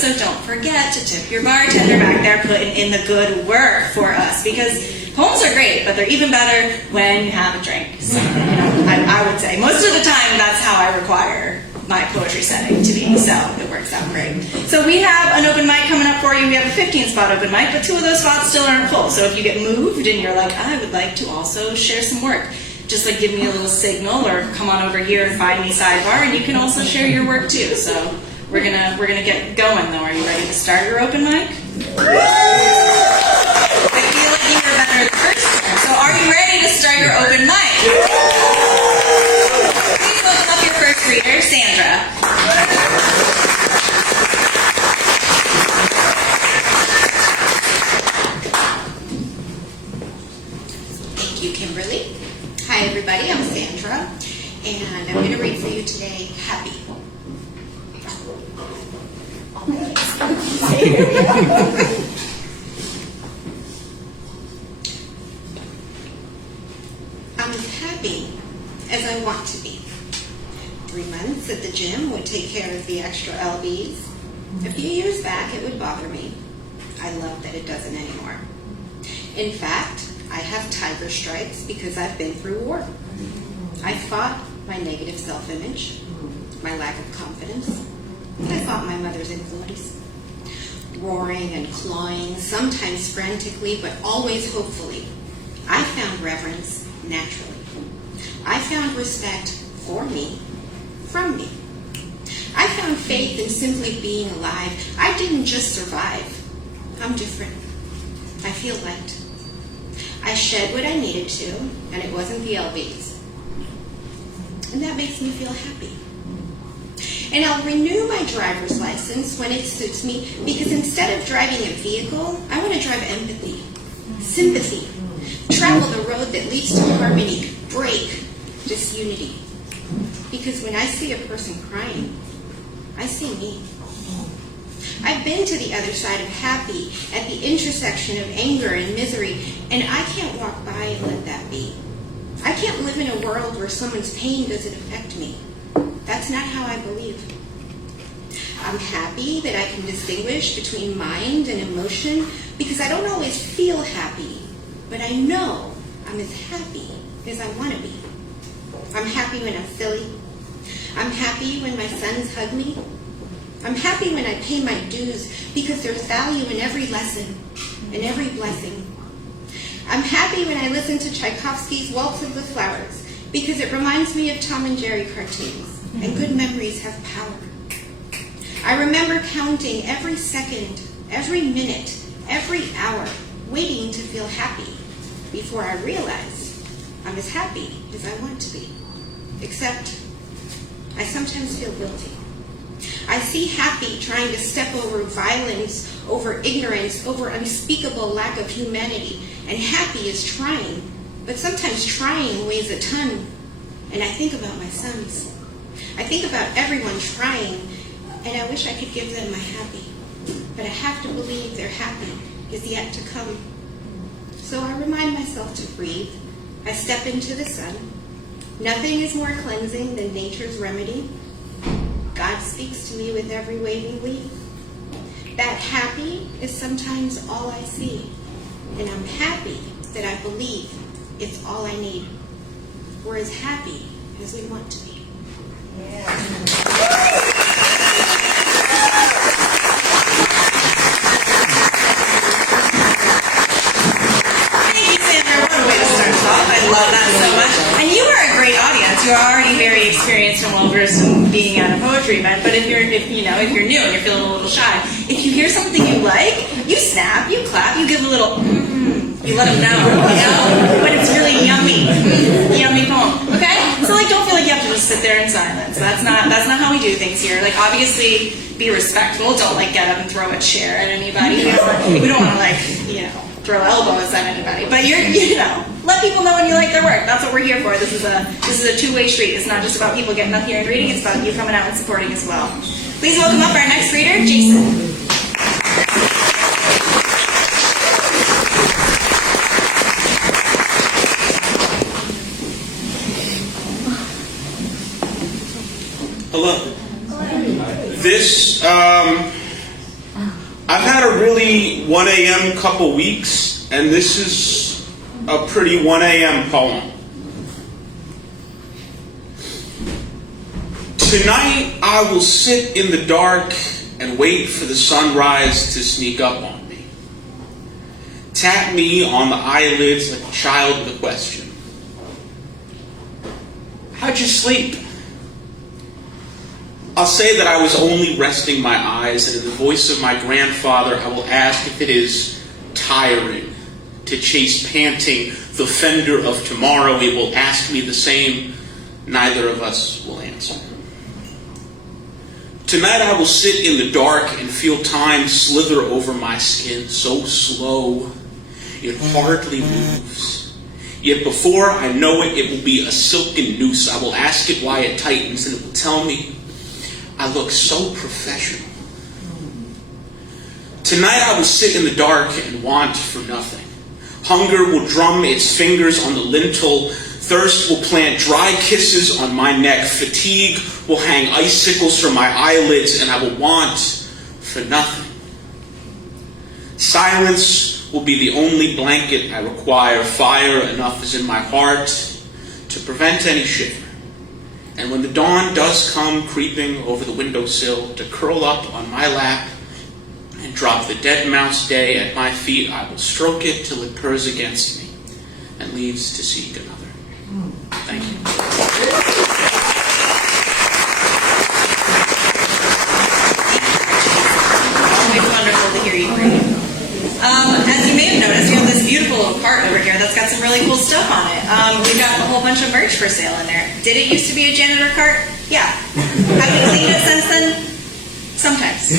so don't forget to tip your bartender back there putting in the good work for us, because poems are great, but they're even better when you have a drink. So, I would say most of the time that's how I require my poetry setting to be, so it works out great. So we have an open mic coming up for you. We have a 15-spot open mic, but 2 of those spots still aren't full. So if you get moved and you're like, I would like to also share some work, just like give me a little signal or come on over here and find me sidebar, and you can also share your work too. So we're gonna get going though. Are you ready to start your open mic? I feel like you were better the first time. So are you ready to start your open mic? Please welcome up your first reader, Sandra. Thank you, Kimberly. Hi, everybody. I'm Sandra, and I'm going to read for you today, Happy. I'm as happy as I want to be. 3 months at the gym would take care of the extra lbs. A few years back, it would bother me. I love that it doesn't anymore. In fact, I have tiger stripes because I've been through war. I fought my negative self-image, my lack of confidence. I fought my mother's influence. Roaring and clawing, sometimes frantically, but always hopefully. I found reverence naturally. I found respect for me, from me. I found faith in simply being alive. I didn't just survive. I'm different. I feel light. I shed what I needed to, and it wasn't the LBs. And that makes me feel happy. And I'll renew my driver's license when it suits me, because instead of driving a vehicle, I want to drive empathy, sympathy, travel the road that leads to harmony, break disunity. Because when I see a person crying, I see me. I've been to the other side of happy, at the intersection of anger and misery, and I can't walk by and let that be. I can't live in a world where someone's pain doesn't affect me. That's not how I believe. I'm happy that I can distinguish between mind and emotion, because I don't always feel happy, but I know I'm as happy as I want to be. I'm happy when I'm silly. I'm happy when my sons hug me. I'm happy when I pay my dues, because there's value in every lesson and every blessing. I'm happy when I listen to Tchaikovsky's Waltz of the Flowers, because it reminds me of Tom and Jerry cartoons, and good memories have power. I remember counting every second, every minute, every hour, waiting to feel happy, before I realized I'm as happy as I want to be. Except, I sometimes feel guilty. I see happy trying to step over violence, over ignorance, over unspeakable lack of humanity. And happy is trying, but sometimes trying weighs a ton. And I think about my sons. I think about everyone trying, and I wish I could give them my happy. But I have to believe their happy is yet to come. So I remind myself to breathe. I step into the sun. Nothing is more cleansing than nature's remedy. God speaks to me with every waving leaf. That happy is sometimes all I see. And I'm happy that I believe it's all I need. We're as happy as we want to be. Yeah. I love that so much. And you are a great audience. You are already very experienced and well-versed in being at a poetry event. But if you're new and you're feeling a little shy, if you hear something you like, you snap, you clap, you give a little you let them know, when it's really yummy, yummy poem. Okay? So don't feel like you have to just sit there in silence. That's not how we do things here. Obviously be respectful. Don't get up and throw a chair at anybody. We don't want to throw elbows at anybody. But let people know when you like their work. That's what we're here for. This is a two-way street. It's not just about people getting up here and reading. It's about you coming out and supporting as well. Please welcome up our next reader, Jason. Hello. This I've had a really 1 a.m. couple weeks, and this is a pretty 1 a.m. poem. Tonight I will sit in the dark and wait for the sunrise to sneak up on me. Tap me on the eyelids like a child with a question. How'd you sleep? I'll say that I was only resting my eyes, and in the voice of my grandfather I will ask if it is tiring to chase panting the fender of tomorrow. It will ask me the same. Neither of us will answer. Tonight I will sit in the dark and feel time slither over my skin, so slow it hardly moves. Yet before I know it, it will be a silken noose. I will ask it why it tightens, and it will tell me I look so professional. Tonight I will sit in the dark and want for nothing. Hunger will drum its fingers on the lintel. Thirst will plant dry kisses on my neck. Fatigue will hang icicles from my eyelids, and I will want for nothing. Silence will be the only blanket I require. Fire enough is in my heart to prevent any shiver. And when the dawn does come creeping over the windowsill to curl up on my lap and drop the dead mouse day at my feet, I will stroke it till it purrs against me and leaves to seek another. Thank you. Always wonderful to hear you read. As you may have noticed, we have this beautiful little cart over here that's got some really cool stuff on it. We've got a whole bunch of merch for sale in there. Did it used to be a janitor cart? Yeah. Have we cleaned it since then? Sometimes.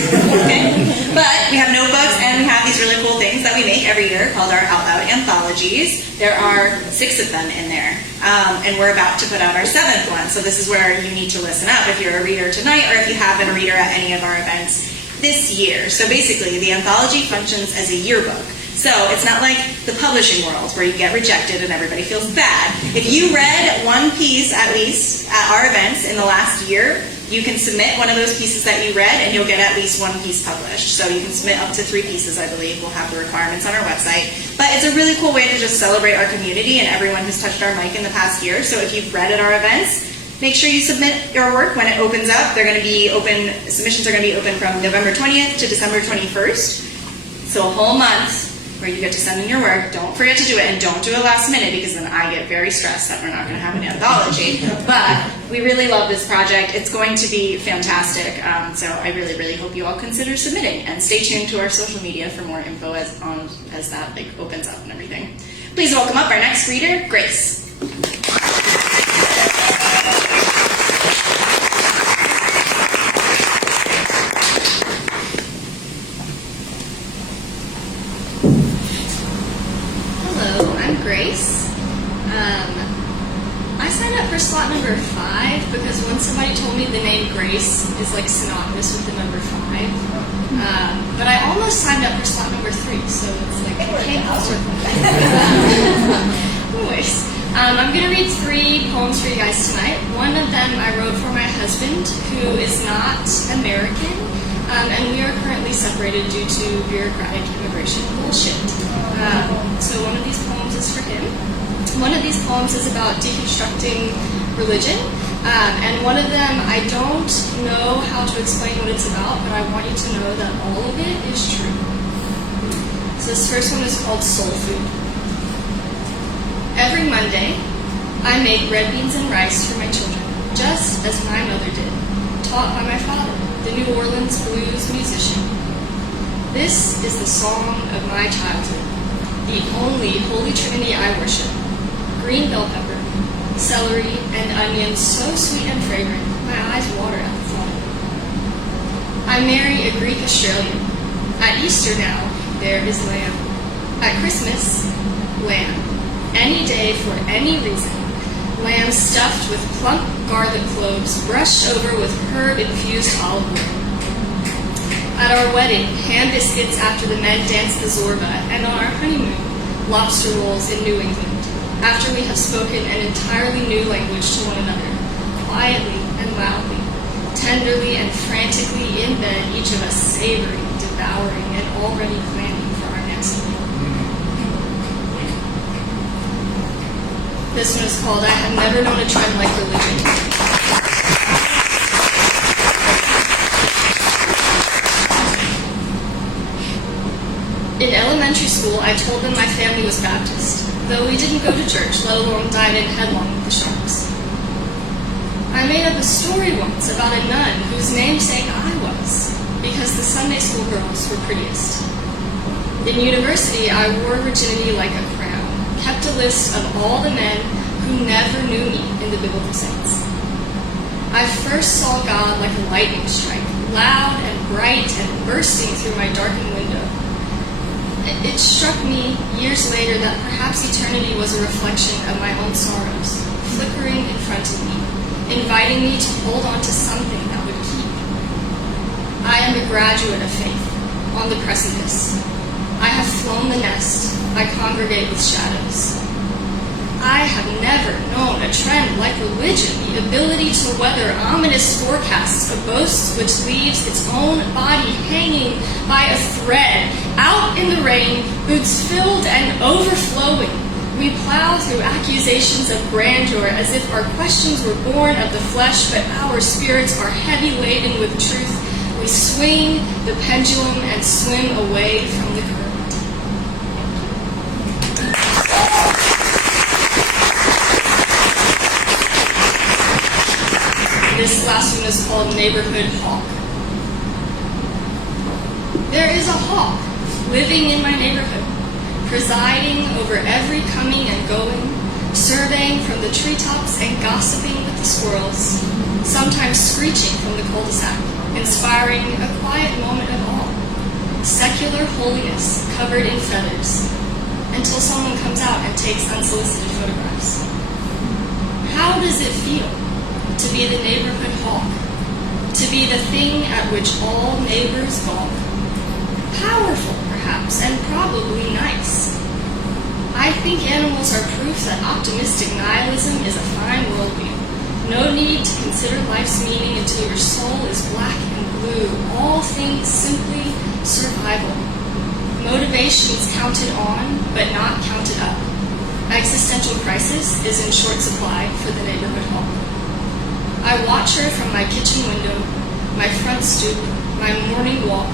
Okay. But we have notebooks, and we have these really cool things that we make every year called our Out Loud Anthologies. There are 6 of them in there. And we're about to put out our 7th one. So this is where you need to listen up if you're a reader tonight, or if you have been a reader at any of our events this year. So basically, the anthology functions as a yearbook. So it's not like the publishing world where you get rejected and everybody feels bad. If you read one piece, at least, at our events in the last year, you can submit one of those pieces that you read, and you'll get at least 1 piece published. So you can submit up to 3 pieces, I believe. We'll have the requirements on our website. But it's a really cool way to just celebrate our community and everyone who's touched our mic in the past year. So if you've read at our events, make sure you submit your work when it opens up. They're going to be open, submissions are going to be open from November 20th to December 21st. So a whole month where you get to send in your work. Don't forget to do it, and don't do it last minute, because then I get very stressed that we're not going to have an anthology. But we really love this project. It's going to be fantastic. So I really, really hope you all consider submitting, and stay tuned to our social media for more info as that opens up and everything. Please welcome up our next reader, Grace. Grace. I signed up for slot number 5 because when somebody told me the name Grace is like synonymous with the number 5. But I almost signed up for slot number 3, so it's like I can't go circle. Anyways, I'm going to read 3 poems for you guys tonight. One of them I wrote for my husband, who is not American, and we are currently separated due to bureaucratic immigration bullshit. So one of these poems is for him. One of these poems is about deconstructing religion. And one of them, I don't know how to explain what it's about, but I want you to know that all of it is true. So this first one is called Soul Food. Every Monday, I make red beans and rice for my children, just as my mother did, taught by my father, the New Orleans blues musician. This is the song of my childhood, the only Holy Trinity I worship. Green bell pepper, celery, and onions so sweet and fragrant, my eyes water at the thought. I marry a Greek Australian. At Easter now, there is lamb. At Christmas, lamb. Any day for any reason. Lamb stuffed with plump garlic cloves, brushed over with herb-infused olive oil. At our wedding, ham biscuits after the men dance the Zorba, and on our honeymoon, lobster rolls in New England, after we have spoken an entirely new language to one another, quietly and loudly, tenderly and frantically in bed, each of us savoring, devouring, and already planning for our next meal. This one is called I Have Never Known a Trend Like Religion. In elementary school, I told them my family was Baptist, though we didn't go to church, let alone dive in headlong with the sharks. I made up a story once about a nun whose namesake I was, because the Sunday school girls were prettiest. In university, I wore virginity like a crown, kept a list of all the men who never knew me in the biblical saints. I first saw God like a lightning strike, loud and bright and bursting through my darkened window. It struck me years later that perhaps eternity was a reflection of my own sorrows, flickering in front of me, inviting me to hold on to something that would keep. I am a graduate of faith, on the precipice. I have flown the nest. I congregate with shadows. I have never known a trend like religion, the ability to weather ominous forecasts of boasts which leaves its own body hanging by a thread, out in the rain, boots filled and overflowing. We plow through accusations of grandeur as if our questions were born of the flesh, but our spirits are heavy laden with truth. We swing the pendulum and swim away from the current. This last one is called Neighborhood Hawk. There is a hawk living in my neighborhood, presiding over every coming and going, surveying from the treetops and gossiping with the squirrels, sometimes screeching from the cul-de-sac, inspiring a quiet moment of awe, secular holiness covered in feathers, until someone comes out and takes unsolicited photographs. How does it feel to be the neighborhood hawk, to be the thing at which all neighbors balk? Powerful, perhaps, and probably nice. I think animals are proof that optimistic nihilism is a fine worldview. No need to consider life's meaning until your soul is black and blue. All things simply survival. Motivations counted on, but not counted up. Existential crisis is in short supply for the neighborhood hawk. I watch her from my kitchen window, my front stoop, my morning walk.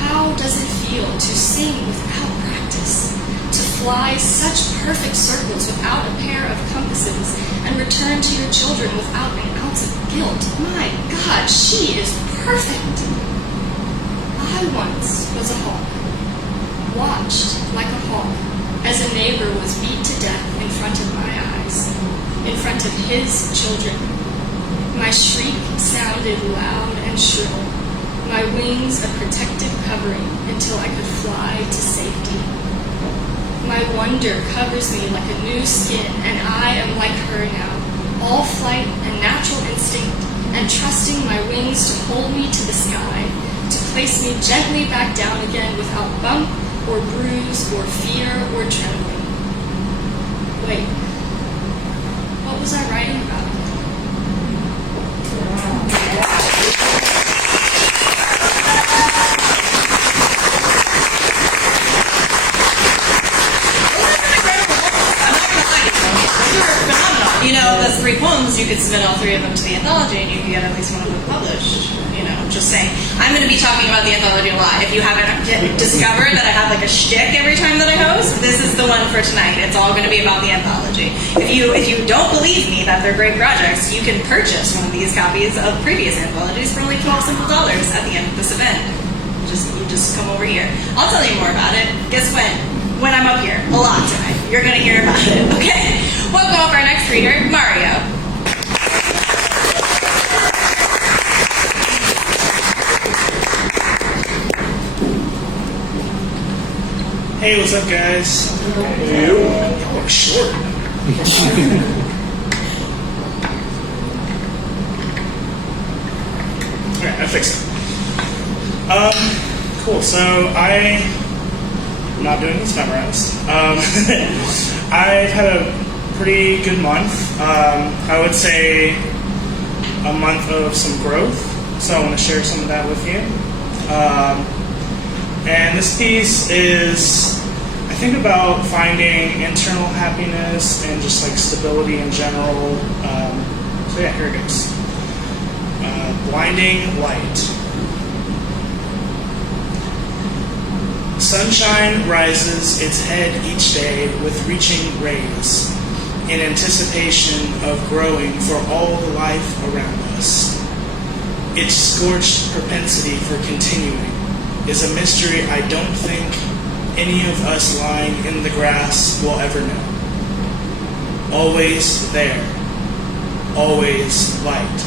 How does it feel to sing without practice, to fly such perfect circles without a pair of compasses, and return to your children without an ounce of guilt? My God, she is perfect. I once was a hawk, watched like a hawk as a neighbor was beat to death in front of my eyes, in front of his children. My shriek sounded loud and shrill, my wings a protective covering until I could fly to safety. My wonder covers me like a new skin, and I am like her now, all flight and natural instinct, and trusting my wings to hold me to the sky, to place me gently back down again without bump or bruise or fear or trembling. Wait, what was I writing about? You know, those 3 poems, you could submit all 3 of them to the anthology and you could get at least one of them published. You know, just saying. I'm going to be talking about the anthology a lot. If you haven't discovered that I have like a shtick every time that I host, this is the one for tonight. It's all going to be about the anthology. If you don't believe me that they're great projects, you can purchase one of these copies of previous anthologies for only $12 simple at the end of this event. You just come over here. I'll tell you more about it. Guess when? When I'm up here. A lot tonight. You're going to hear about it. Okay? Welcome up our next reader, Mario. Hey, what's up, guys? Hey. Oh, short. Alright, I fixed it. Cool. So I'm not doing this memorized. I've had a pretty good month. I would say a month of some growth, so I want to share some of that with you. And this piece is, I think, about finding internal happiness and just like stability in general. So yeah, here it goes. Blinding light. Sunshine rises its head each day with reaching rays, in anticipation of growing for all the life around us. Its scorched propensity for continuing is a mystery I don't think any of us lying in the grass will ever know. Always there, always light.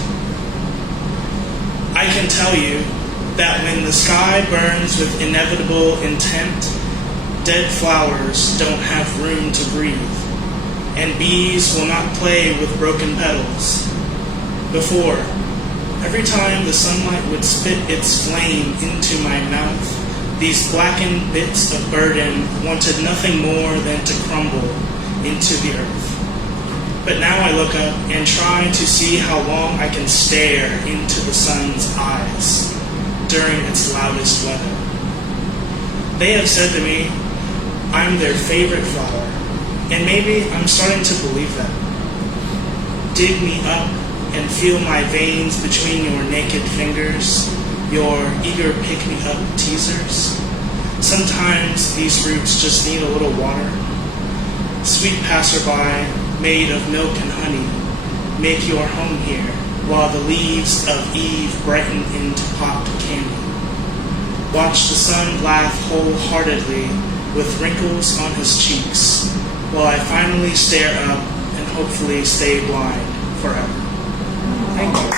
I can tell you that when the sky burns with inevitable intent, dead flowers don't have room to breathe, and bees will not play with broken petals. Before, every time the sunlight would spit its flame into my mouth, these blackened bits of burden wanted nothing more than to crumble into the earth. But now I look up and try to see how long I can stare into the sun's eyes during its loudest weather. They have said to me, I'm their favorite flower, and maybe I'm starting to believe that. Dig me up and feel my veins between your naked fingers, your eager pick-me-up teasers. Sometimes these roots just need a little water. Sweet passerby, made of milk and honey, make your home here, while the leaves of Eve brighten into popped candy. Watch the sun laugh wholeheartedly with wrinkles on his cheeks, while I finally stare up and hopefully stay blind forever. Thank you.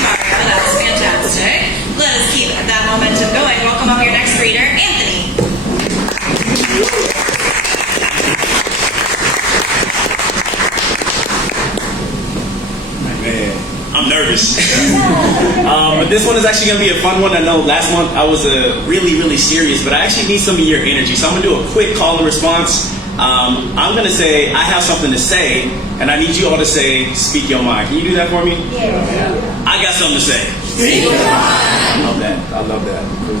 Mario, that's fantastic. Let us keep that momentum going. Welcome up your next reader, Anthony. Man, I'm nervous. But this one is actually going to be a fun one. I know last month I was really, really serious, but I actually need some of your energy. So I'm going to do a quick call and response. I'm going to say, I have something to say, and I need you all to say, speak your mind. Can you do that for me? Yeah. I got something to say. Speak your mind. I love that. I love that. Cool.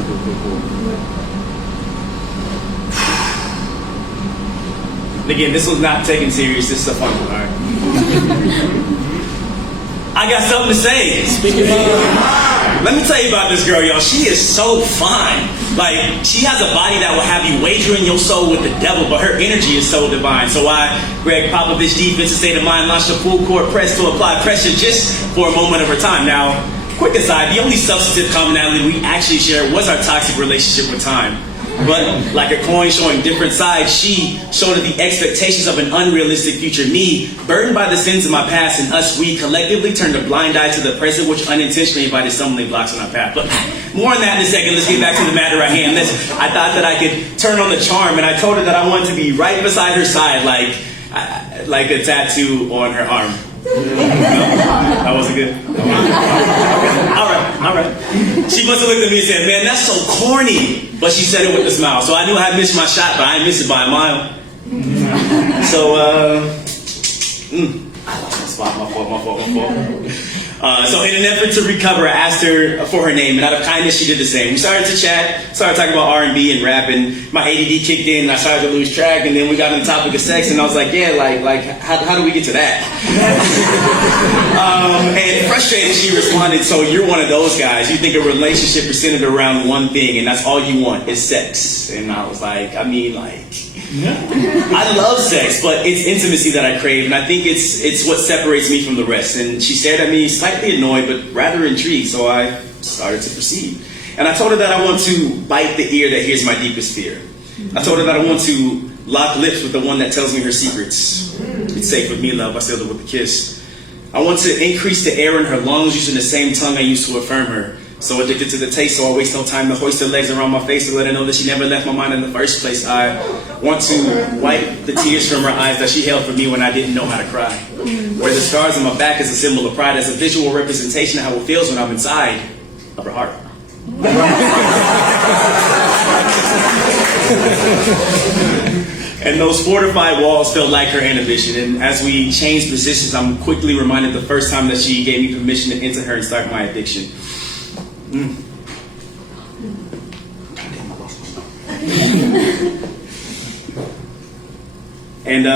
And again, this was not taken serious. This is a fun one, all right? I got something to say. Speak your mind. Let me tell you about this girl, y'all. She is so fine. Like, she has a body that will have you wagering your soul with the devil, but her energy is so divine. So I, Greg Popovich, defensive state of mind, launched a full court press to apply pressure just for a moment of her time. Now, quick aside, the only substantive commonality we actually shared was our toxic relationship with time. But like a coin showing different sides, she showed the expectations of an unrealistic future. Me, burdened by the sins of my past, and us, we collectively turned a blind eye to the present, which unintentionally invited stumbling blocks on our path. But more on that in a second. Let's get back to the matter at hand. I thought that I could turn on the charm, and I told her that I wanted to be right beside her side, like a tattoo on her arm. No, that wasn't good. All right. She must have looked at me and said, "Man, that's so corny." But she said it with a smile, so I knew I missed my shot, but I didn't miss it by a mile. So, I lost my spot. My fault. So in an effort to recover, I asked her for her name, and out of kindness, she did the same. We started to chat, started talking about R&B and rap, and my ADD kicked in, and I started to lose track, and then we got on the topic of sex, and I was like, yeah, like how do we get to that? And frustrated, she responded, so you're one of those guys. You think a relationship is centered around one thing, and that's all you want is sex. And I was like, I love sex, but it's intimacy that I crave, and I think it's what separates me from the rest. And she stared at me, slightly annoyed, but rather intrigued, so I started to proceed. And I told her that I want to bite the ear that hears my deepest fear. I told her that I want to lock lips with the one that tells me her secrets. It's safe with me, love. I sealed it with a kiss. I want to increase the air in her lungs using the same tongue I used to affirm her. So addicted to the taste, so I waste no time to hoist her legs around my face to let her know that she never left my mind in the first place. I want to wipe the tears from her eyes that she held for me when I didn't know how to cry. Wear the scars on my back as a symbol of pride, as a visual representation of how it feels when I'm inside of her heart. And those fortified walls felt like her inhibition. And as we changed positions, I'm quickly reminded the first time that she gave me permission to enter her and start my addiction. And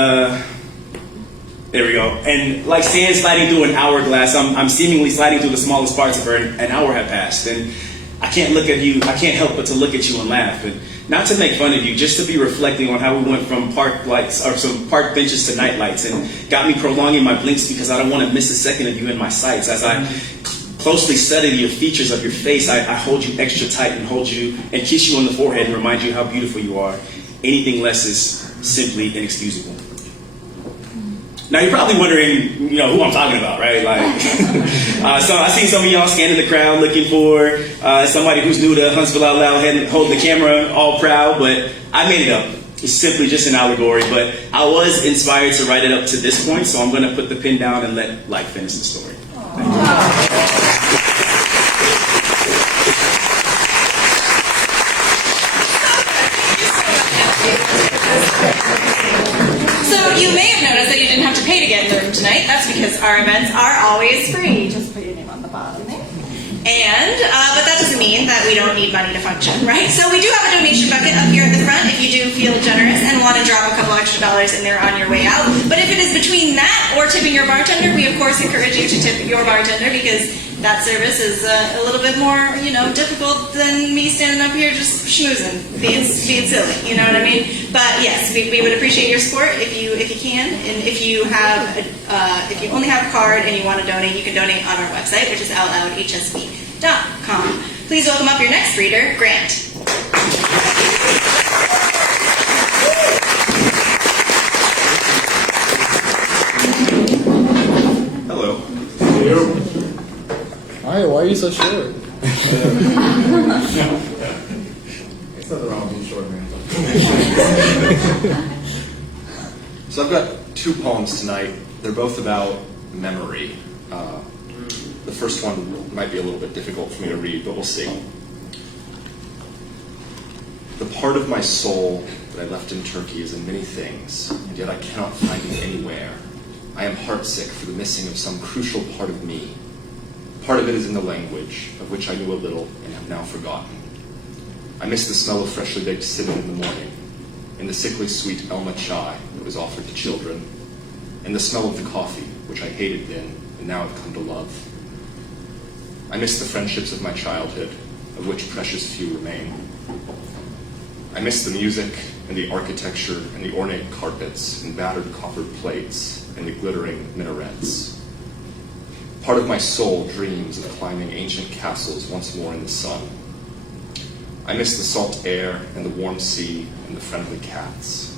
there we go. And like sand sliding through an hourglass, I'm seemingly sliding through the smallest parts of her, and an hour had passed. And I can't help but to look at you and laugh. And not to make fun of you, just to be reflecting on how we went from park lights or some park benches to night lights, and got me prolonging my blinks because I don't want to miss a second of you in my sights. As I closely study your features of your face, I hold you extra tight and hold you and kiss you on the forehead and remind you how beautiful you are. Anything less is simply inexcusable. Now you're probably wondering, who I'm talking about, right? Like, so I see some of y'all scanning the crowd looking for somebody who's new to Huntsville Out Loud, holding the camera all proud, but I made it up. It's simply just an allegory, but I was inspired to write it up to this point, so I'm going to put the pen down and let life finish the story. Thank you. So you may have noticed that you didn't have to pay to get in the room tonight. That's because our events are always free. Just put your name on the bottom there. And, but that doesn't mean that we don't need money to function, right? So we do have a donation bucket up here at the front if you do feel generous and want to drop a couple extra dollars in there on your way out. But if it is between that or tipping your bartender, we of course encourage you to tip your bartender because that service is a little bit more, difficult than me standing up here just schmoozing, being silly, you know what I mean? But yes, we would appreciate your support if you can, and if you only have a card and you want to donate, you can donate on our website, which is outloudhsv.com. Please welcome up your next reader, Grant. Hello. Hi, why are you so short? It's nothing wrong with being short, man. So I've got two poems tonight. They're both about memory. The first one might be a little bit difficult for me to read, but we'll see. The part of my soul that I left in Turkey is in many things, and yet I cannot find it anywhere. I am heartsick for the missing of some crucial part of me. Part of it is in the language, of which I knew a little and have now forgotten. I miss the smell of freshly baked cinnamon in the morning, and the sickly sweet Elma chai that was offered to children, and the smell of the coffee, which I hated then and now have come to love. I miss the friendships of my childhood, of which precious few remain. I miss the music and the architecture and the ornate carpets and battered coppered plates and the glittering minarets. Part of my soul dreams of climbing ancient castles once more in the sun. I miss the salt air and the warm sea and the friendly cats.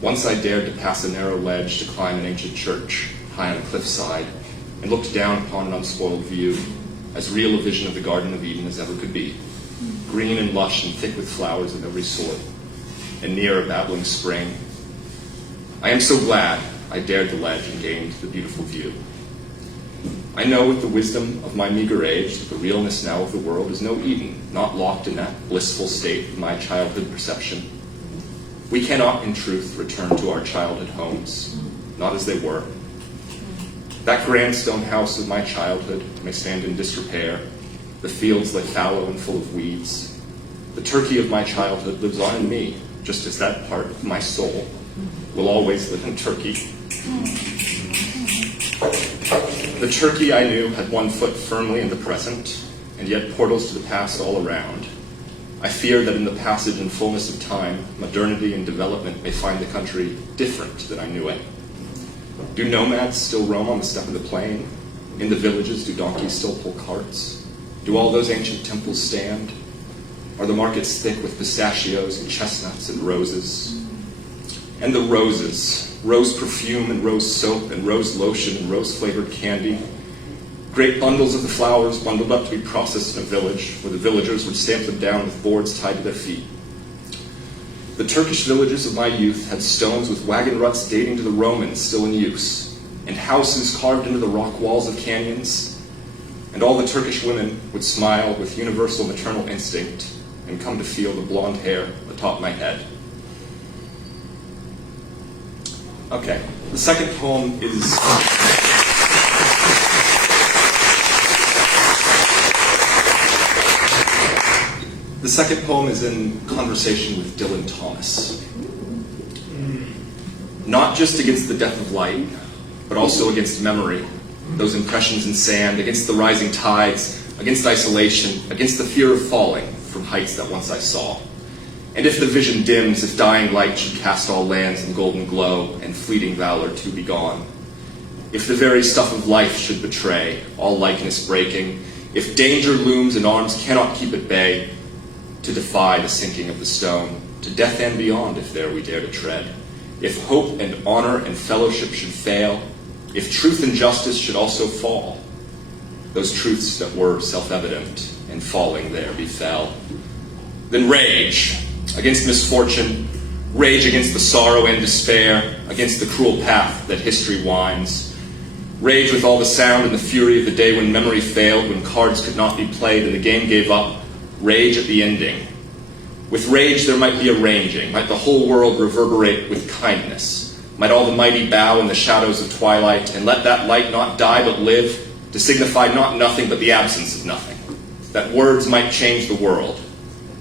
Once I dared to pass a narrow ledge to climb an ancient church high on a cliffside and looked down upon an unspoiled view, as real a vision of the Garden of Eden as ever could be, green and lush and thick with flowers of every sort, and near a babbling spring. I am so glad I dared the ledge and gained the beautiful view. I know with the wisdom of my meager age that the realness now of the world is no Eden, not locked in that blissful state of my childhood perception. We cannot, in truth, return to our childhood homes, not as they were. That grand stone house of my childhood may stand in disrepair. The fields lay fallow and full of weeds. The Turkey of my childhood lives on in me, just as that part of my soul will always live in Turkey. The Turkey I knew had one foot firmly in the present, and yet portals to the past all around. I fear that in the passage and fullness of time, modernity and development may find the country different than I knew it. Do nomads still roam on the steppe of the plain? In the villages, do donkeys still pull carts? Do all those ancient temples stand? Are the markets thick with pistachios and chestnuts and roses? And the roses, rose perfume and rose soap and rose lotion and rose-flavored candy. Great bundles of the flowers bundled up to be processed in a village, where the villagers would stamp them down with boards tied to their feet. The Turkish villages of my youth had stones with wagon ruts dating to the Romans still in use, and houses carved into the rock walls of canyons. And all the Turkish women would smile with universal maternal instinct and come to feel the blonde hair atop my head. Okay. The second poem is... The second poem is in conversation with Dylan Thomas. Not just against the death of light, but also against memory, those impressions in sand, against the rising tides, against isolation, against the fear of falling from heights that once I saw. And if the vision dims, if dying light should cast all lands in golden glow, and fleeting valor to be gone, if the very stuff of life should betray, all likeness breaking, if danger looms and arms cannot keep at bay, to defy the sinking of the stone, to death and beyond if there we dare to tread, if hope and honor and fellowship should fail, if truth and justice should also fall, those truths that were self-evident and falling there befell, then rage against misfortune, rage against the sorrow and despair, against the cruel path that history winds, rage with all the sound and the fury of the day when memory failed, when cards could not be played and the game gave up, rage at the ending. With rage there might be a ranging, might the whole world reverberate with kindness, might all the mighty bow in the shadows of twilight, and let that light not die but live, to signify not nothing but the absence of nothing, that words might change the world,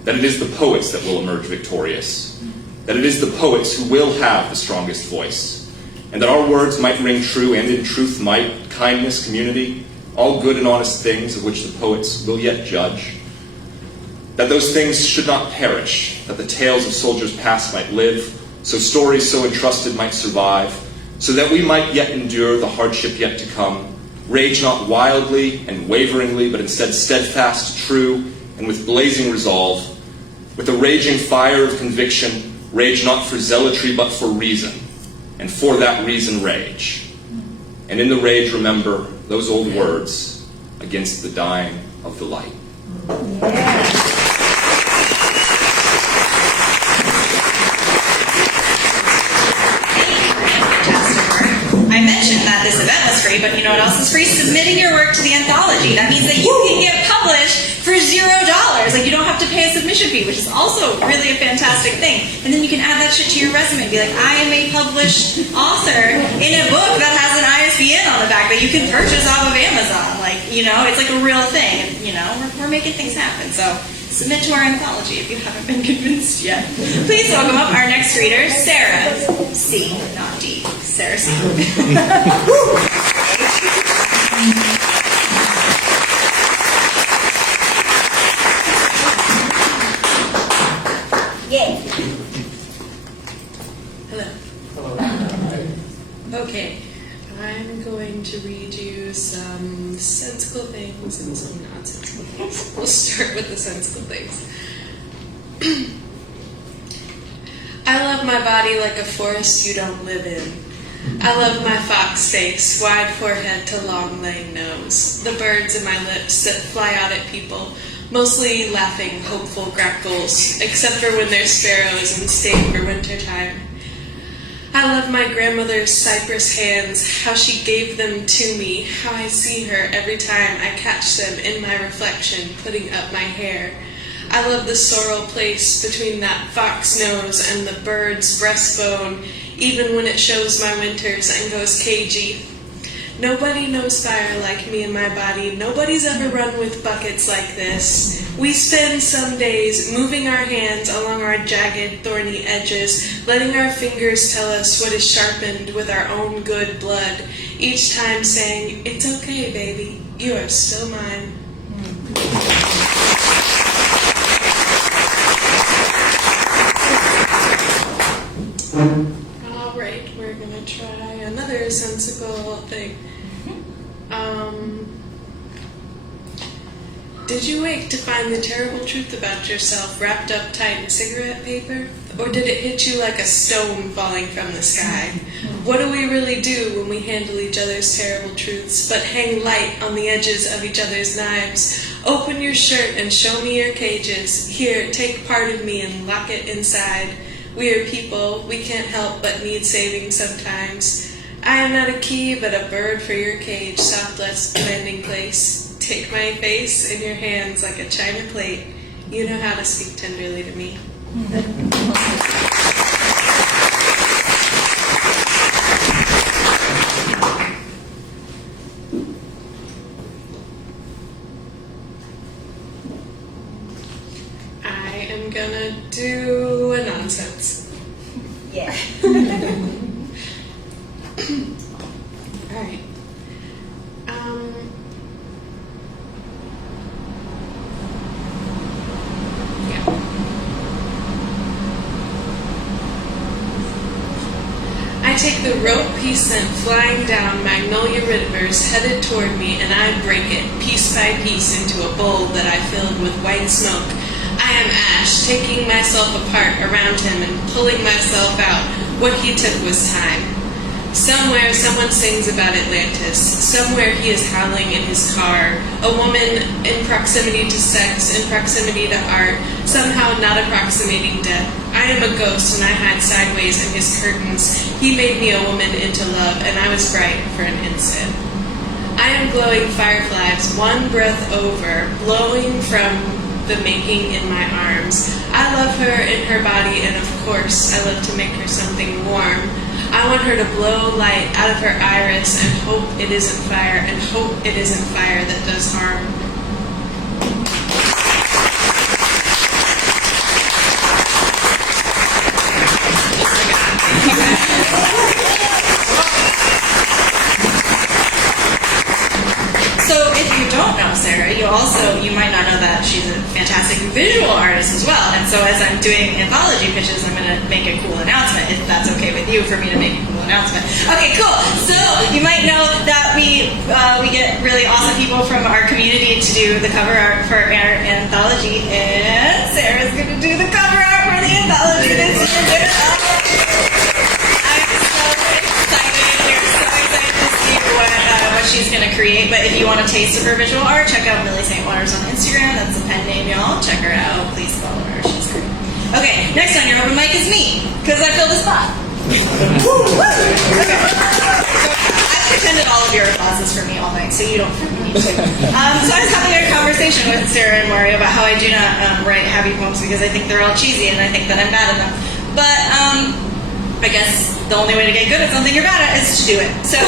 that it is the poets that will emerge victorious, that it is the poets who will have the strongest voice, and that our words might ring true, and in truth might, kindness, community, all good and honest things of which the poets will yet judge, that those things should not perish, that the tales of soldiers past might live, so stories so entrusted might survive, so that we might yet endure the hardship yet to come, rage not wildly and waveringly, but instead steadfast, true, and with blazing resolve, with a raging fire of conviction, rage not for zealotry but for reason, and for that reason rage. And in the rage remember those old words, against the dying of the light. I mentioned that this event was free, but you know what else is free? Submitting your work to the anthology. That means that you can get published for $0. Like, you don't have to pay a submission fee, which is also really a fantastic thing. And then you can add that shit to your resume and be like, I am a published author in a book that has an ISBN on the back that you can purchase off of Amazon. Like, you know, it's like a real thing. And, you know, we're making things happen. So submit to our anthology if you haven't been convinced yet. Please welcome up our next reader, Sarah C., not D. Sarah C. Yay. Hello. Okay, I'm going to read you some sensible things and some nonsensical things. We'll start with the sensible things. I love my body like a forest you don't live in. I love my fox face, wide forehead to long lame nose, the birds in my lips that fly out at people, mostly laughing, hopeful grackles, except for when they're sparrows and stay for wintertime. I love my grandmother's cypress hands, how she gave them to me, how I see her every time I catch them in my reflection, putting up my hair. I love the sorrel place between that fox nose and the bird's breastbone, even when it shows my winters and goes cagey. Nobody knows fire like me and my body. Nobody's ever run with buckets like this. We spend some days moving our hands along our jagged, thorny edges, letting our fingers tell us what is sharpened with our own good blood, each time saying, "It's okay, baby, you are still mine." All right, we're going to try another sensible thing. Did you wake to find the terrible truth about yourself wrapped up tight in cigarette paper? Or did it hit you like a stone falling from the sky? What do we really do when we handle each other's terrible truths but hang light on the edges of each other's knives? Open your shirt and show me your cages. Here, take part of me and lock it inside. We are people, we can't help but need saving sometimes. I am not a key, but a bird for your cage, soft landing place. Take my face in your hands like a china plate. You know how to speak tenderly to me. All right. I take the rope he sent flying down Magnolia Rivers headed toward me, and I break it piece by piece into a bowl that I filled with white smoke. I am Ash, taking myself apart around him and pulling myself out. What he took was time. Somewhere someone sings about Atlantis. Somewhere he is howling in his car. A woman in proximity to sex, in proximity to art, somehow not approximating death. I am a ghost and I hide sideways in his curtains. He made me a woman into love, and I was bright for an instant. I am glowing fireflies, one breath over, blowing from the making in my arms. I love her in her body, and of course, I love to make her something warm. I want her to blow light out of her iris and hope it isn't fire, and hope it isn't fire that does harm. So if you don't know Sarah, you might not know that she's a fantastic visual artist as well. And so as I'm doing anthology pitches, I'm going to make a cool announcement, if that's okay with you for me to make a cool announcement. Okay, cool. So you might know that we get really awesome people from our community to do the cover art for our anthology, and Sarah's going to do the cover art for the anthology this year. What she's going to create. But if you want a taste of her visual art, check out Millie St. Waters on Instagram. That's a pen name, y'all. Check her out. Please follow her. She's great. Okay, next on your open mic is me, because I filled the spot. Okay. I've pretended all of your applauses for me all night, so you don't need to. So I was having a conversation with Sarah and Mario about how I do not write happy poems because I think they're all cheesy and I think that I'm bad at them. But I guess the only way to get good at something you're bad at is to do it. So,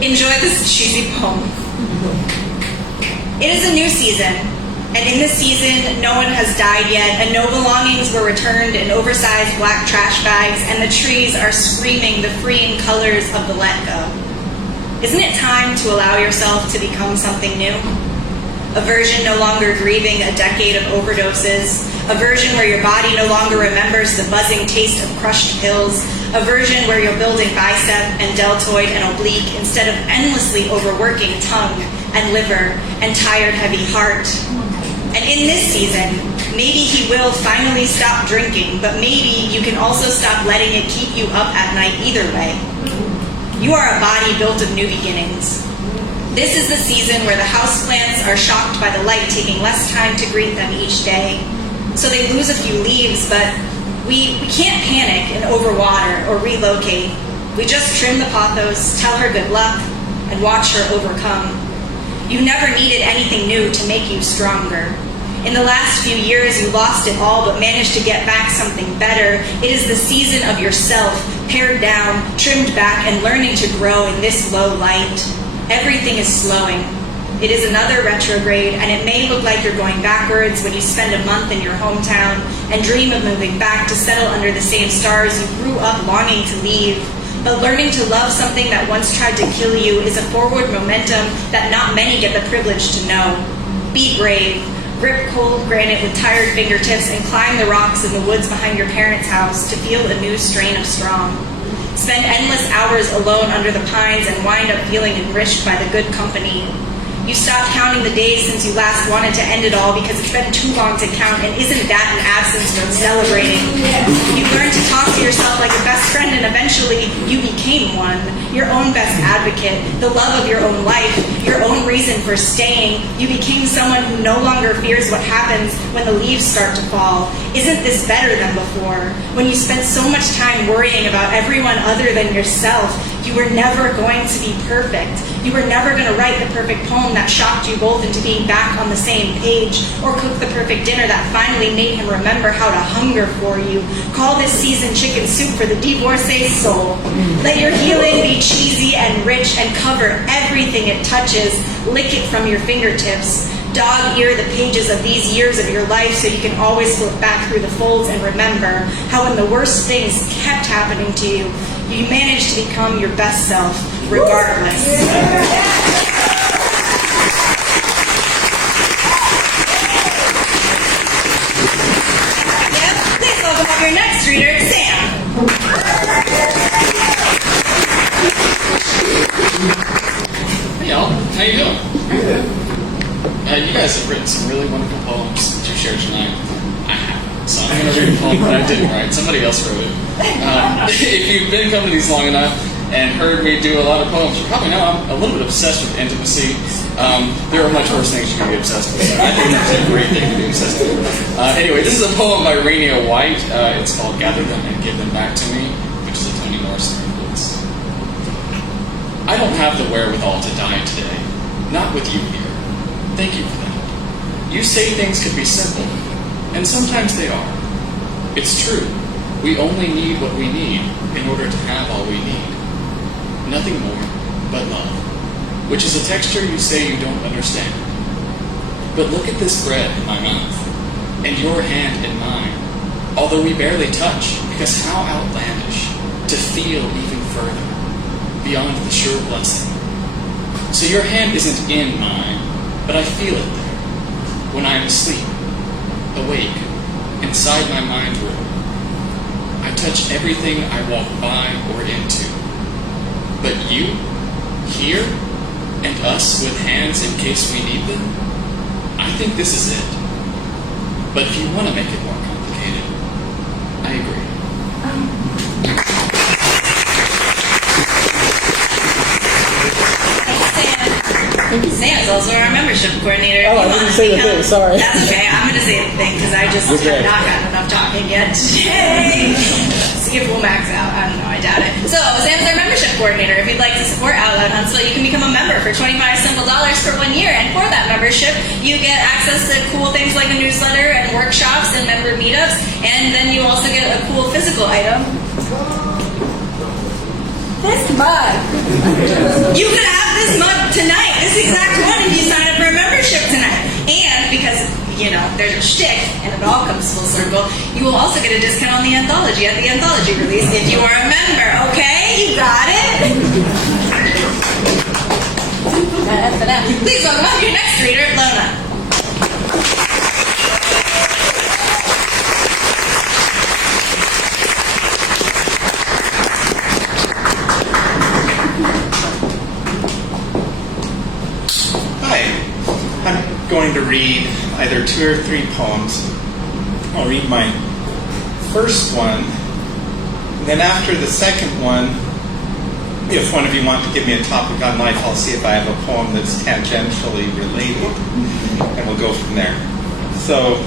enjoy this cheesy poem. It is a new season, and in this season, no one has died yet, and no belongings were returned in oversized black trash bags, and the trees are screaming the freeing colors of the let go. Isn't it time to allow yourself to become something new? A version no longer grieving a decade of overdoses, a version where your body no longer remembers the buzzing taste of crushed pills, a version where you're building bicep and deltoid and oblique instead of endlessly overworking tongue and liver and tired, heavy heart. And in this season, maybe he will finally stop drinking, but maybe you can also stop letting it keep you up at night either way. You are a body built of new beginnings. This is the season where the houseplants are shocked by the light taking less time to greet them each day. So they lose a few leaves, but we can't panic and overwater or relocate. We just trim the pothos, tell her good luck, and watch her overcome. You never needed anything new to make you stronger. In the last few years, you lost it all but managed to get back something better. It is the season of yourself, pared down, trimmed back, and learning to grow in this low light. Everything is slowing. It is another retrograde, and it may look like you're going backwards when you spend a month in your hometown and dream of moving back to settle under the same stars you grew up longing to leave. But learning to love something that once tried to kill you is a forward momentum that not many get the privilege to know. Be brave. Grip cold granite with tired fingertips and climb the rocks in the woods behind your parents' house to feel a new strain of strong. Spend endless hours alone under the pines and wind up feeling enriched by the good company. You stopped counting the days since you last wanted to end it all because it's been too long to count, and isn't that an absence worth celebrating? You learned to talk to yourself like a best friend, and eventually you became one. Your own best advocate, the love of your own life, your own reason for staying. You became someone who no longer fears what happens when the leaves start to fall. Isn't this better than before? When you spent so much time worrying about everyone other than yourself, you were never going to be perfect. You were never going to write the perfect poem that shocked you both into being back on the same page, or cook the perfect dinner that finally made him remember how to hunger for you. Call this season chicken soup for the divorcee soul. Let your healing be cheesy and rich and cover everything it touches. Lick it from your fingertips. Dog-ear the pages of these years of your life so you can always flip back through the folds and remember how when the worst things kept happening to you, You manage to become your best self regardless. Please welcome up your next reader, Sam. Hey y'all, how you doing? You guys have written some really wonderful poems that you shared tonight. I haven't, so I'm going to read a poem that I didn't write. Somebody else wrote it. If you've been coming to these long enough and heard me do a lot of poems, you probably know I'm a little bit obsessed with intimacy. There are much worse things you can be obsessed with. I think it's a great thing to be obsessed with. Anyway, this is a poem by Rainier White. It's called Gather Them and Give Them Back to Me, which is a Toni Morrison influence. I don't have the wherewithal to die today. Not with you here. Thank you for that. You say things could be simple, and sometimes they are. It's true. We only need what we need in order to have all we need. Nothing more but love, which is a texture you say you don't understand. But look at this bread in my mouth, and your hand in mine, although we barely touch, because how outlandish to feel even further, beyond the sure blessing. So your hand isn't in mine, but I feel it there, when I am asleep, awake, inside my mind room. I touch everything I walk by or into. But you, here, and us with hands in case we need them, I think this is it. But if you want to make it more complicated, I agree. Sam's also our membership coordinator. Oh, I didn't say the thing, sorry. That's okay, I'm going to say the thing because I just have not gotten enough talking yet. Yay! See if we'll max out. I don't know, I doubt it. So, Sam's our membership coordinator. If you'd like to support Out Loud Huntsville, you can become a member for $25 simple for 1 year. And for that membership, you get access to cool things like a newsletter and workshops and member meetups. And then you also get a cool physical item. This mug. You could have this mug tonight, this exact one, if you sign up for a membership tonight. And because, you know, there's a shtick, and it all comes full circle, you will also get a discount on the anthology at the anthology release if you are a member, okay? You got it? Please welcome up your next reader, Lona. Going to read either 2 or 3 poems. I'll read my first one, and then after the second one, if one of you want to give me a topic on life, I'll see if I have a poem that's tangentially related, and we'll go from there. So,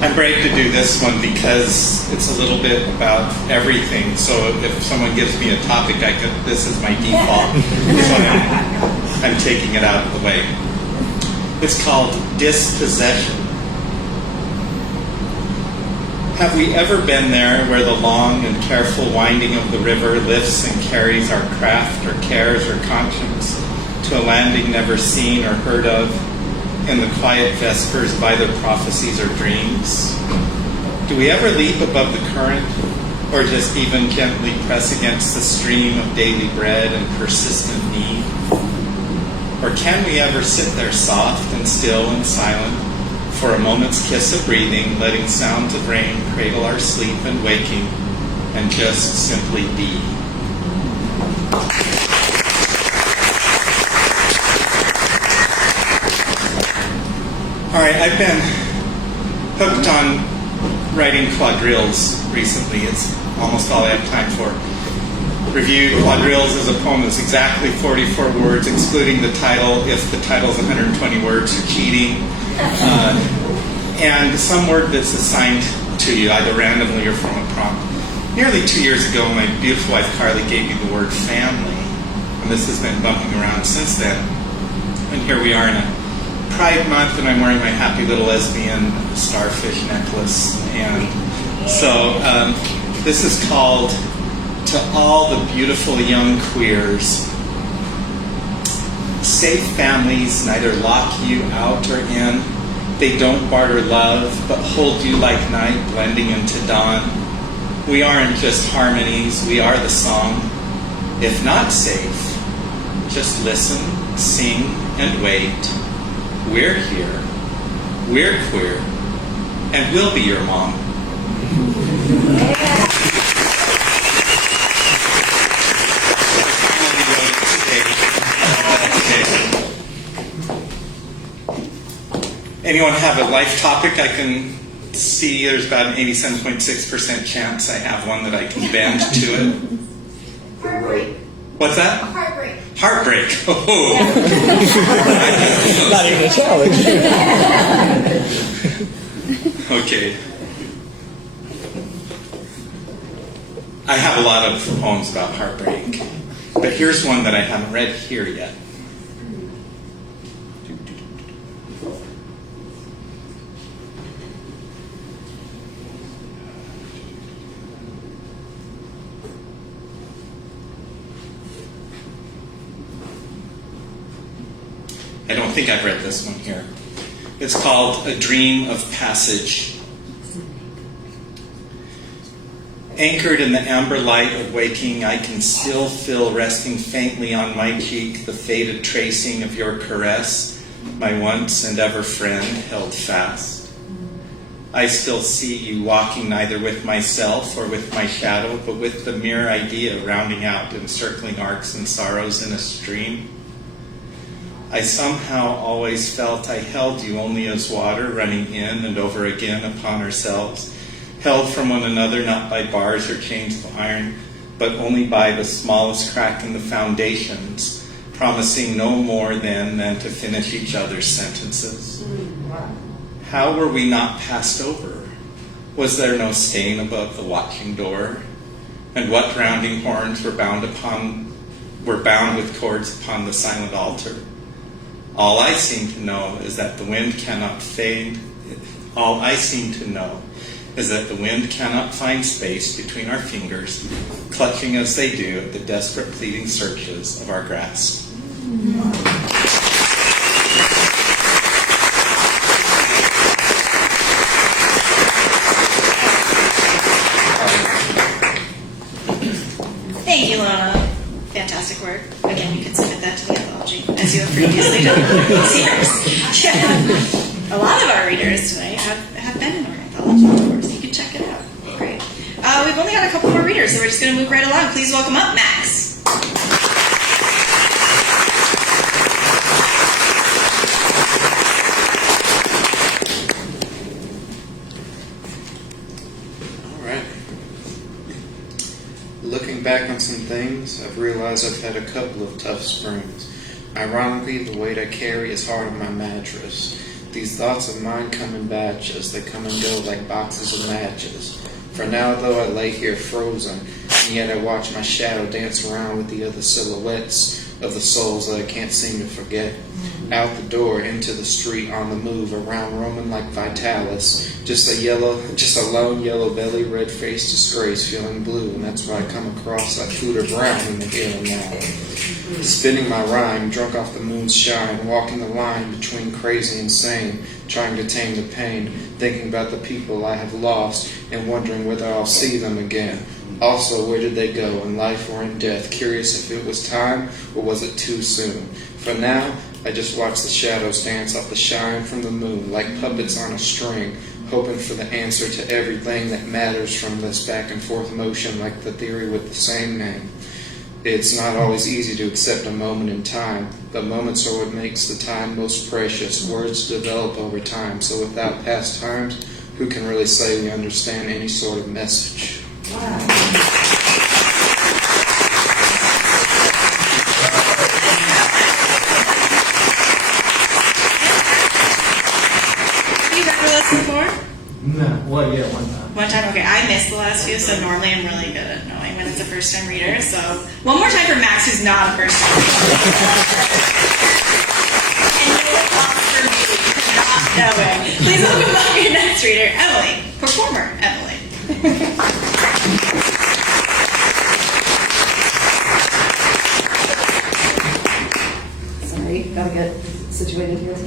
I'm brave to do this one because it's a little bit about everything. So if someone gives me a topic, this is my default. So I'm taking it out of the way. It's called Dispossession. Have we ever been there where the long and careful winding of the river lifts and carries our craft or cares or conscience to a landing never seen or heard of, in the quiet vespers of either prophecies or dreams? Do we ever leap above the current, or just even gently press against the stream of daily bread and persistent need? Or can we ever sit there soft and still and silent for a moment's kiss of breathing, letting sounds of rain cradle our sleep and waking, and just simply be? All right, I've been hooked on writing quadrilles recently. It's almost all I have time for. Review quadrilles is a poem that's exactly 44 words, excluding the title. If the title's 120 words, you're cheating. And some word that's assigned to you, either randomly or from a prompt. Nearly 2 years ago, my beautiful wife Carly gave me the word family. And this has been bumping around since then. And here we are in a Pride Month, and I'm wearing my happy little lesbian starfish necklace. And so this is called to all the beautiful young queers. Safe families neither lock you out or in. They don't barter love, but hold you like night blending into dawn. We aren't just harmonies, we are the song. If not safe, just listen, sing, and wait. We're here, we're queer, and we'll be your mom. Anyone have a life topic? I can see there's about an 87.6% chance I have one that I can bend to it. Heartbreak. What's that? Heartbreak. Heartbreak. Oh. Not even a challenge. Okay. I have a lot of poems about heartbreak, but here's one that I haven't read here yet. I don't think I've read this one here. It's called A Dream of Passage. Anchored in the amber light of waking, I can still feel resting faintly on my cheek the faded tracing of your caress, my once and ever friend held fast. I still see you walking neither with myself or with my shadow, but with the mere idea rounding out encircling arcs and sorrows in a stream. I somehow always felt I held you only as water running in and over again upon ourselves, held from one another not by bars or chains of iron, but only by the smallest crack in the foundations, promising no more then than to finish each other's sentences. How were we not passed over? Was there no stain above the watching door? And what rounding horns were bound with cords upon the silent altar? All I seem to know is that the wind cannot fade. All I seem to know is that the wind cannot find space between our fingers, clutching as they do at the desperate pleading searches of our grasp. Thank you, Lona. Fantastic work. Again, you can submit that to the anthology, as you have previously done. Yeah. A lot of our readers tonight have been in our anthology, of course. You can check it out. Great. We've only got a couple more readers, so we're just going to move right along. Please welcome up Max. Looking back on some things, I've realized I've had a couple of tough springs. Ironically, the weight I carry is hard on my mattress. These thoughts of mine come in batches. They come and go like boxes of matches. For now, though, I lay here frozen, and yet I watch my shadow dance around with the other silhouettes of the souls that I can't seem to forget. Out the door, into the street, on the move, around roaming like Vitalis. Just a lone yellow belly, red-faced disgrace, feeling blue, and that's why I come across that food or brown in the here and now. Spinning my rhyme, drunk off the moon's shine, walking the line between crazy and sane, trying to tame the pain, thinking about the people I have lost, and wondering whether I'll see them again. Also, where did they go, in life or in death? Curious if it was time, or was it too soon? For now, I just watch the shadows dance off the shine from the moon, like puppets on a string, hoping for the answer to everything that matters from this back and forth motion, like the theory with the same name. It's not always easy to accept a moment in time, but moments are what makes the time most precious. Words develop over time, so without past times, who can really say we understand any sort of message? Wow. Before? No. Well, yeah, one time. One time? Okay, I missed the last few, so normally I'm really good at knowing when it's a first-time reader. So, one more time for Max, who's not a first-time reader. And no applause for me for not knowing. Please welcome up your next reader, Emily. Performer, Emily. Gotta get situated here. Get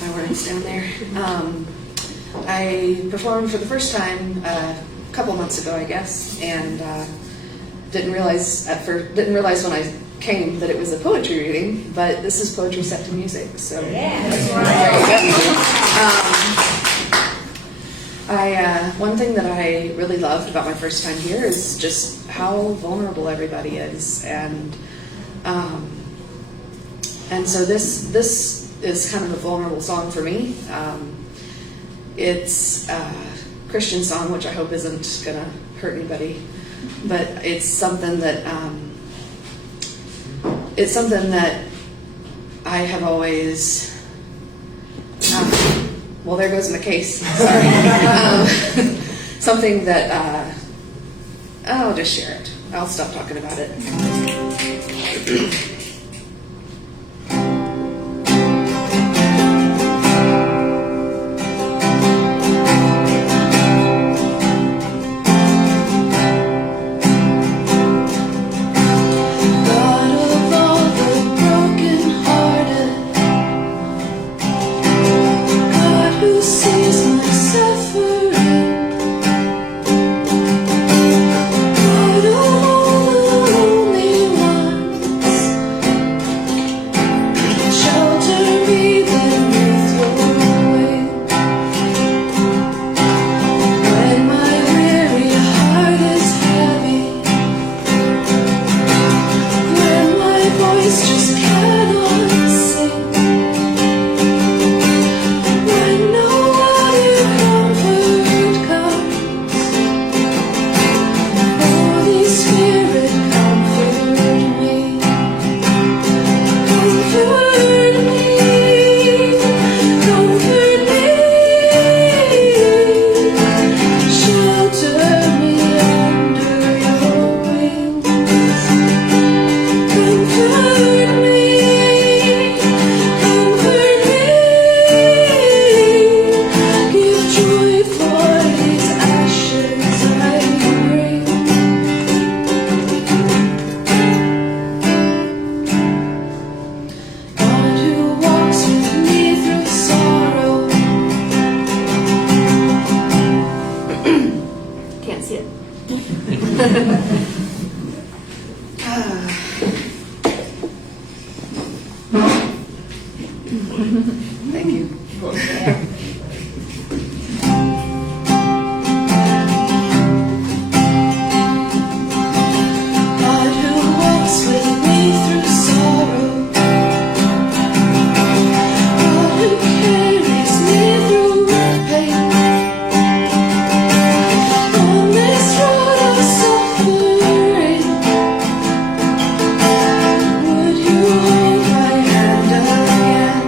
my words down there. I performed for the first time a couple months ago, I guess, and didn't realize when I came that it was a poetry reading, but this is poetry set to music. So one thing that I really loved about my first time here is just how vulnerable everybody is, and so this is kind of a vulnerable song for me. It's a Christian song, which I hope isn't gonna hurt anybody, but it's something that I have always. Well, there goes my case. Sorry. Something that I'll just share it. I'll stop talking about it. Thank you. God who walks with me through sorrow, God who carries me through pain, on this road of suffering, would you hold my hand again?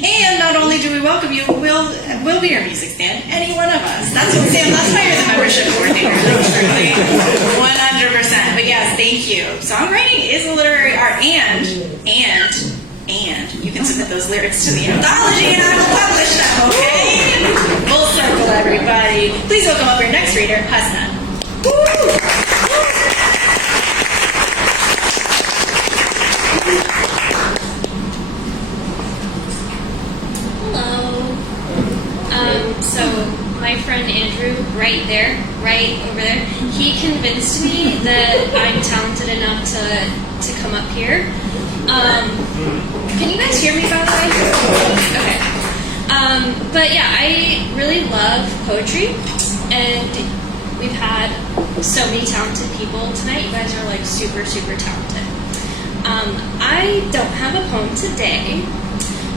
And not only do we welcome you, we'll be your music stand, any one of us. That's what Sam, that's why you're the membership coordinator, like, truly, 100%. But yes, thank you. Songwriting is a literary art, and you can submit those lyrics to the anthology and I will publish them, okay? Full circle, everybody. Please welcome up your next reader, Hasna. So my friend Andrew, right over there, he convinced me that I'm talented enough to come up here. Can you guys hear me, by the way? Okay. But yeah, I really love poetry, and we've had so many talented people tonight. You guys are like super, super talented. I don't have a poem today,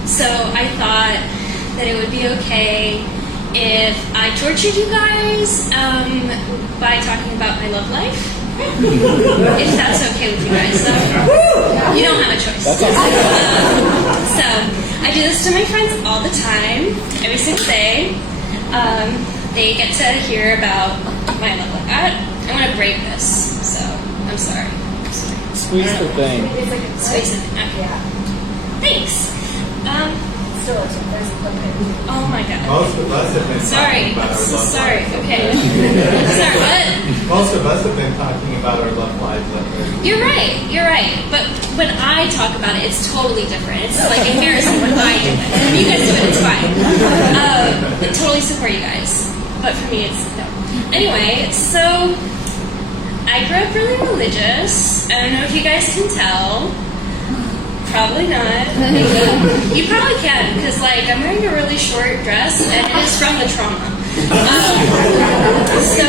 so I thought that it would be okay if I tortured you guys by talking about my love life. If that's okay with you guys. So, you don't have a choice. So, I do this to my friends all the time, every single day. They get to hear about my love life. I'm going to break this, so I'm sorry. Squeeze the thing. Squeeze the thing. Okay. Thanks. Oh my god. Most of us have been Sorry. talking about our love Sorry. lives. Okay. Sorry, what? Most of us have been talking about our love lives lately. You're right. But when I talk about it, it's totally different. It's like embarrassing when I do it. If you guys do it, it's fine. I totally support you guys. But for me, it's no. Anyway, so I grew up really religious. I don't know if you guys can tell. Probably not. You probably can, because like I'm wearing a really short dress, and it is from the trauma. So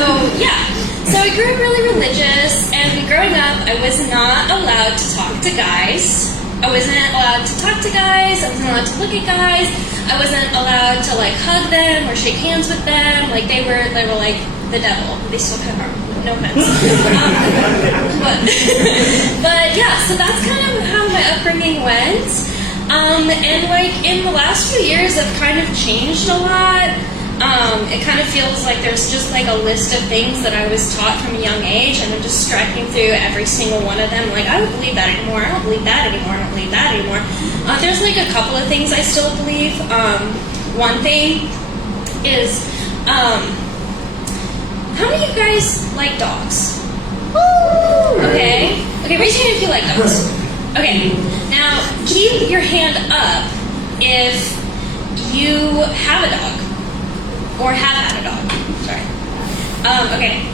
I grew up really religious, and growing up, I was not allowed to talk to guys. I wasn't allowed to talk to guys. I wasn't allowed to look at guys. I wasn't allowed to like hug them or shake hands with them. Like they were like the devil. They still kind of are. No offense. But yeah, so that's kind of how my upbringing went. And like in the last few years, I've kind of changed a lot. It kind of feels like there's just like a list of things that I was taught from a young age, and I'm just striking through every single one of them. Like, I don't believe that anymore. I don't believe that anymore. I don't believe that anymore. There's like a couple of things I still believe. One thing is, how many of you guys like dogs? Okay, raise your hand if you like dogs. Okay, now keep your hand up if you have a dog. Or have had a dog. Sorry. Okay.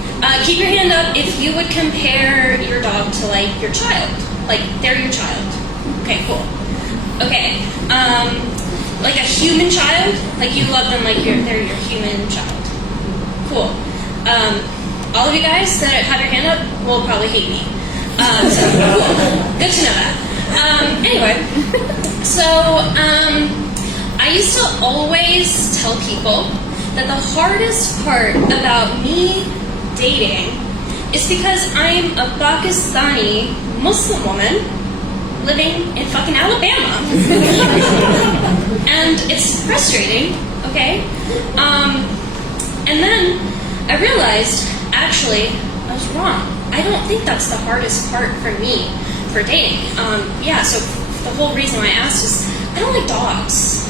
Keep your hand up if you would compare your dog to like your child. Like they're your child. Okay, cool. Okay. Like a human child. Like you love them like they're your human child. Cool. All of you guys that have your hand up will probably hate me. So cool. Good to know that. Anyway, so I used to always tell people that the hardest part about me dating is because I'm a Pakistani Muslim woman living in fucking Alabama. And it's frustrating, okay? And then I realized, actually, I was wrong. I don't think that's the hardest part for me for dating. So the whole reason why I asked is, I don't like dogs.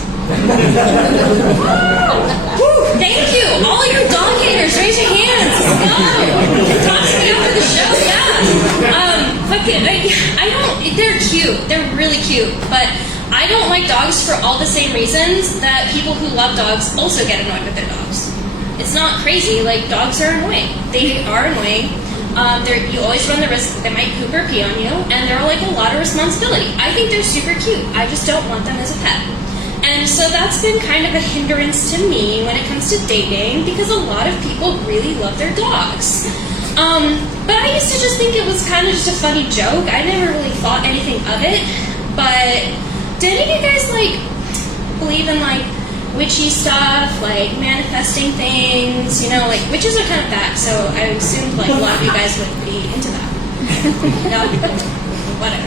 Thank you. All your dog haters, raise your hands. Let's go. Talk to me after the show. Yeah. I don't. They're cute. They're really cute. But I don't like dogs for all the same reasons that people who love dogs also get annoyed with their dogs. It's not crazy. Like dogs are annoying. They are annoying. You always run the risk that they might poop or pee on you, and they're like a lot of responsibility. I think they're super cute. I just don't want them as a pet. And so that's been kind of a hindrance to me when it comes to dating, because a lot of people really love their dogs. But I used to just think it was kind of just a funny joke. I never really thought anything of it. But do any of you guys like believe in like witchy stuff, like manifesting things? You know, like witches are kind of bad, so I assumed like a lot of you guys would be into that. No, whatever.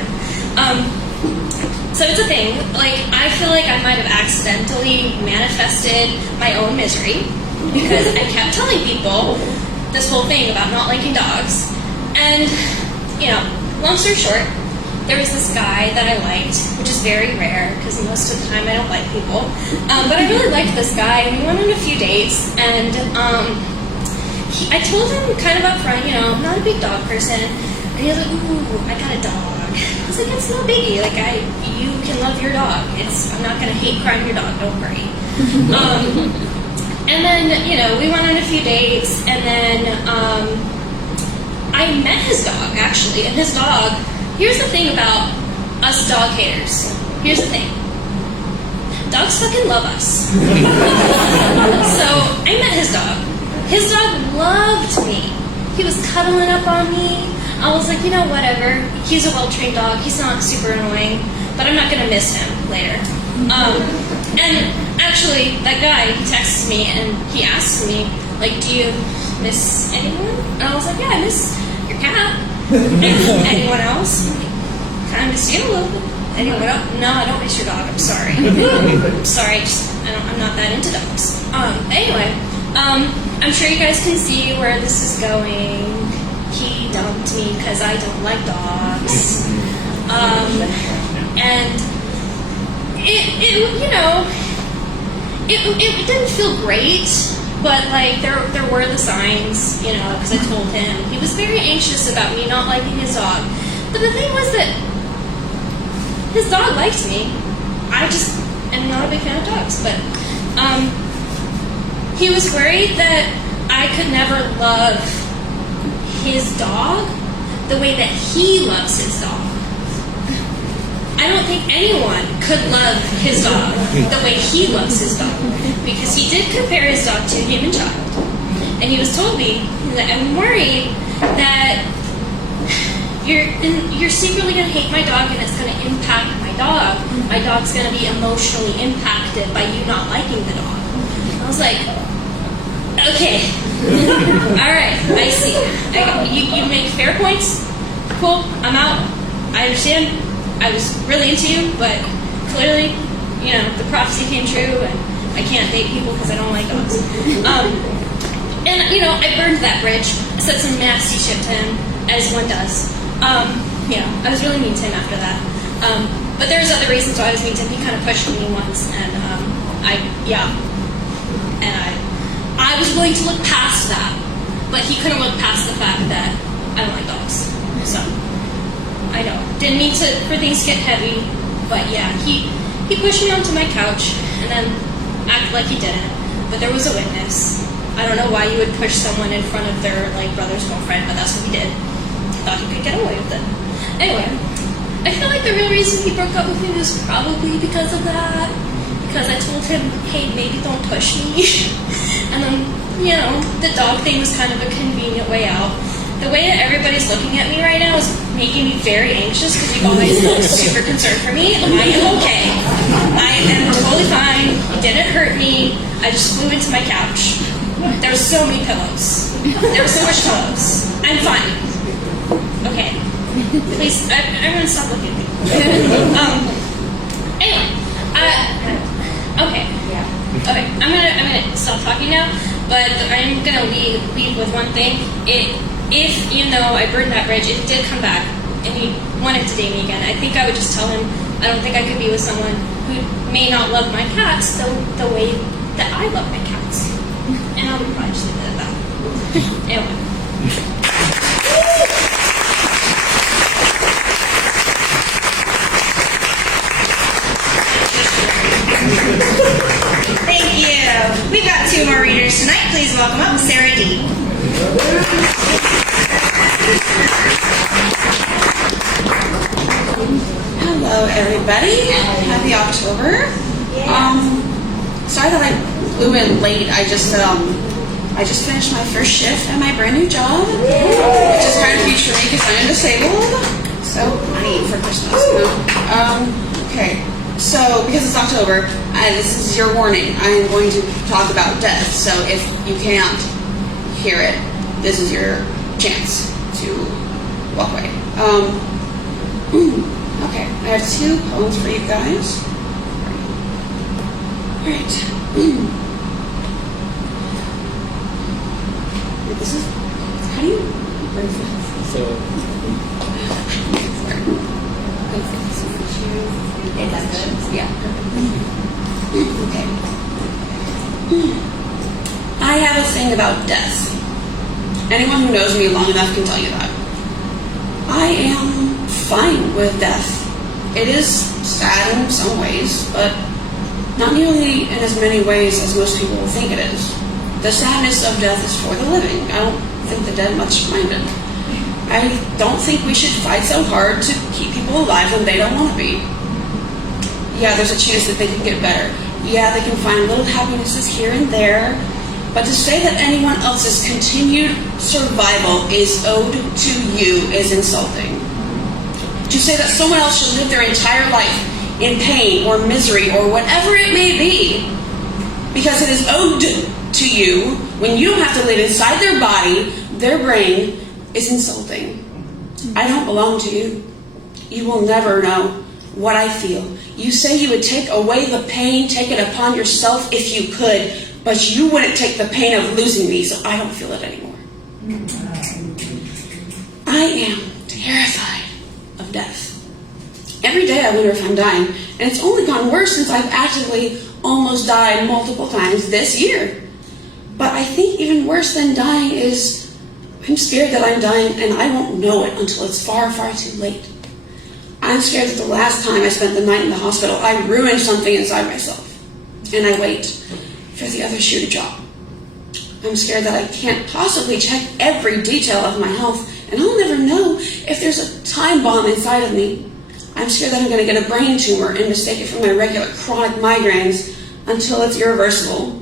So it's a thing. Like, I feel like I might have accidentally manifested my own misery because I kept telling people this whole thing about not liking dogs. And, you know, long story short, there was this guy that I liked, which is very rare because most of the time I don't like people. But I really liked this guy, and we went on a few dates, and I told him kind of up front, you know, I'm not a big dog person. And he was like, ooh, I got a dog. I was like, it's no biggie. Like, you can love your dog. I'm not going to hate crime your dog. Don't worry. And then, you know, we went on a few dates, and then I met his dog, actually. And his dog, here's the thing about us dog haters. Here's the thing. Dogs fucking love us. So I met his dog. His dog loved me. He was cuddling up on me. I was like, you know, whatever. He's a well-trained dog. He's not super annoying, but I'm not going to miss him later. And actually, that guy texted me and he asked me, like, do you miss anyone? And I was like, yeah, I miss your cat. Anyone else? I'm like, kind of miss you a little bit. Anyone else? No, I don't miss your dog. I'm sorry. I'm sorry. I'm not that into dogs. Anyway, I'm sure you guys can see where this is going. He dumped me because I don't like dogs. And it you know, it didn't feel great, but like there were the signs, you know, because I told him. He was very anxious about me not liking his dog. But the thing was that his dog liked me. I just am not a big fan of dogs, but he was worried that I could never love his dog the way that he loves his dog. I don't think anyone could love his dog the way he loves his dog, because he did compare his dog to a human child. And he was told me that I'm worried that you're secretly going to hate my dog and it's going to impact my dog. My dog's going to be emotionally impacted by you not liking the dog. I was like, okay. All right, I see. You make fair points. Cool, I'm out. I understand. I was really into you, but clearly, you know, the prophecy came true, and I can't date people because I don't like dogs. And, you know, I burned that bridge. I said some nasty shit to him, as one does. You know, I was really mean to him after that. But there's other reasons why I was mean to him. He kind of pushed me once, and I was willing to look past that, but he couldn't look past the fact that I don't like dogs. So, I know. Didn't mean for things to get heavy, but yeah, he pushed me onto my couch and then acted like he didn't. But there was a witness. I don't know why you would push someone in front of their brother's girlfriend, but that's what he did. Thought he could get away with it. Anyway, I feel like the real reason he broke up with me was probably because of that. Because I told him, hey, maybe don't push me. And then, you know, the dog thing was kind of a convenient way out. The way that everybody's looking at me right now is making me very anxious because you guys look super concerned for me. I am okay. I am totally fine. It didn't hurt me. I just flew into my couch. There were so many pillows. There were so much pillows. I'm fine. Okay. Please, everyone stop looking at me. Anyway, okay. Okay, I'm gonna stop talking now, but I'm gonna leave with one thing. If you know I burned that bridge, if it did come back and he wanted to date me again, I think I would just tell him I don't think I could be with someone who may not love my cats the way that I love my cats. And I would probably just leave it at that. Anyway. Thank you. We've got 2 more readers tonight. Please welcome up Sarah D. Hello, everybody. Happy October. Sorry that I flew in late. I just finished my first shift at my brand new job, which is kind of huge for me because I am disabled. So I need for Christmas. Okay. So because it's October, this is your warning. I am going to talk about death. So if you can't hear it, this is your chance to walk away. Okay. Okay, I have 2 poems for you guys. All right. This is, how do you bring this? So, It does good? Yeah. Okay. I have a thing about death. Anyone who knows me long enough can tell you that. I am fine with death. It is sad in some ways, but not nearly in as many ways as most people will think it is. The sadness of death is for the living. I don't think the dead much mind it. I don't think we should fight so hard to keep people alive when they don't want to be. Yeah, there's a chance that they can get better. Yeah, they can find little happinesses here and there. But to say that anyone else's continued survival is owed to you is insulting. To say that someone else should live their entire life in pain or misery or whatever it may be because it is owed to you when you don't have to live inside their body, their brain, is insulting. I don't belong to you. You will never know what I feel. You say you would take away the pain, take it upon yourself if you could, but you wouldn't take the pain of losing me, so I don't feel it anymore. I am terrified of death. Every day I wonder if I'm dying, and it's only gotten worse since I've actively almost died multiple times this year. But I think even worse than dying is I'm scared that I'm dying and I won't know it until it's far, far too late. I'm scared that the last time I spent the night in the hospital, I ruined something inside myself. And I wait for the other shoe to drop. I'm scared that I can't possibly check every detail of my health, and I'll never know if there's a time bomb inside of me. I'm scared that I'm going to get a brain tumor and mistake it for my regular chronic migraines until it's irreversible.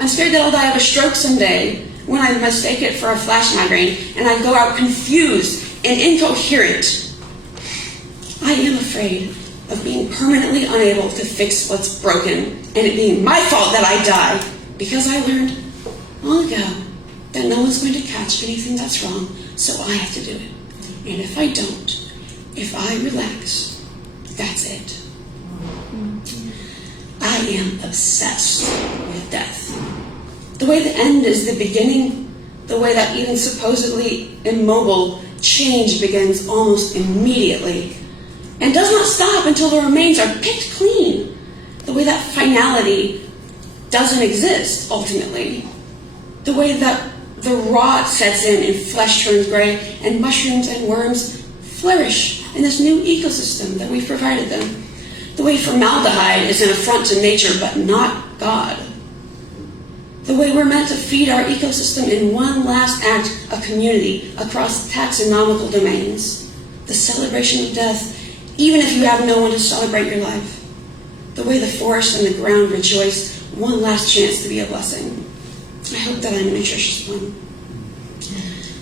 I'm scared that I'll die of a stroke someday when I mistake it for a flash migraine and I go out confused and incoherent. I am afraid of being permanently unable to fix what's broken and it being my fault that I die because I learned long ago that no one's going to catch anything that's wrong, so I have to do it. And if I don't, if I relax, that's it. I am obsessed with death. The way the end is the beginning, the way that even supposedly immobile change begins almost immediately and does not stop until the remains are picked clean, the way that finality doesn't exist ultimately, the way that the rot sets in and flesh turns gray and mushrooms and worms flourish in this new ecosystem that we've provided them, the way formaldehyde is an affront to nature but not God, the way we're meant to feed our ecosystem in one last act of community across taxonomical domains, the celebration of death, even if you have no one to celebrate your life, the way the forest and the ground rejoice, one last chance to be a blessing. I hope that I'm a nutritious one.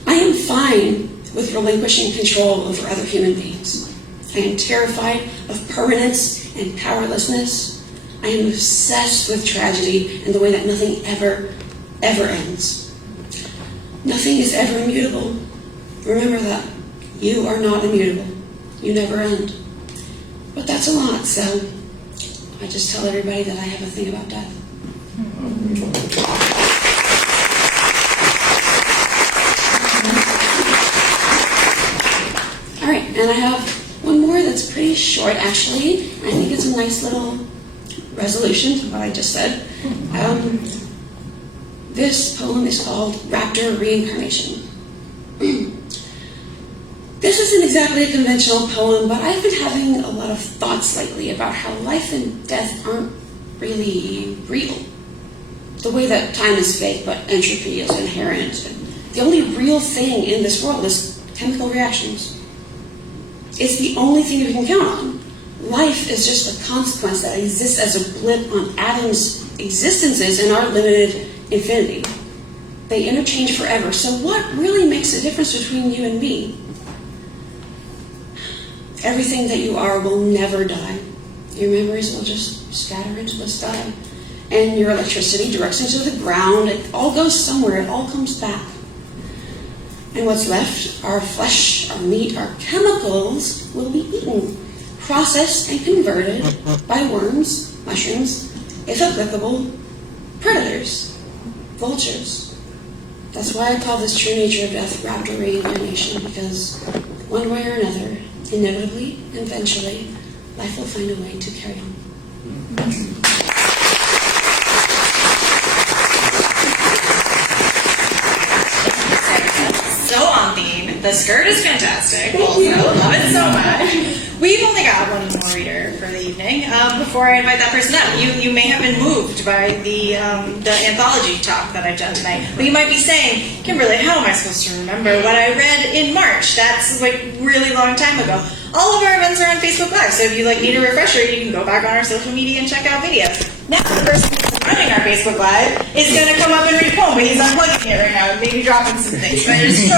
I am fine with relinquishing control over other human beings. I am terrified of permanence and powerlessness. I am obsessed with tragedy and the way that nothing ever ends. Nothing is ever immutable. Remember that. You are not immutable. You never end. But that's a lot, so I just tell everybody that I have a thing about death. All right, and I have one more that's pretty short, actually. I think it's a nice little resolution to what I just said. This poem is called Raptor Reincarnation. This isn't exactly a conventional poem, but I've been having a lot of thoughts lately about how life and death aren't really real. The way that time is fake, but entropy is inherent. And the only real thing in this world is chemical reactions. It's the only thing we can count on. Life is just a consequence that exists as a blip on atoms' existences in our limited infinity. They interchange forever. So what really makes a difference between you and me? Everything that you are will never die. Your memories will just scatter into the sky. And your electricity directs into the ground. It all goes somewhere. It all comes back. And what's left, our flesh, our meat, our chemicals, will be eaten. processed and converted by worms, mushrooms, if applicable, predators, vultures. That's why I call this true nature of death raptor reincarnation, because one way or another, inevitably, eventually, life will find a way to carry on. So on theme. The skirt is fantastic. Also, love it so much. We've only got one more reader for the evening. Before I invite that person up, you may have been moved by the anthology talk that I've done tonight. But you might be saying, Kimberly, how am I supposed to remember what I read in March? That's like really long time ago. All of our events are on Facebook Live, so if you need a refresher, you can go back on our social media and check out videos. Now the person who's running our Facebook Live is going to come up and read a poem, but he's unplugging it right now and maybe dropping some things. But it's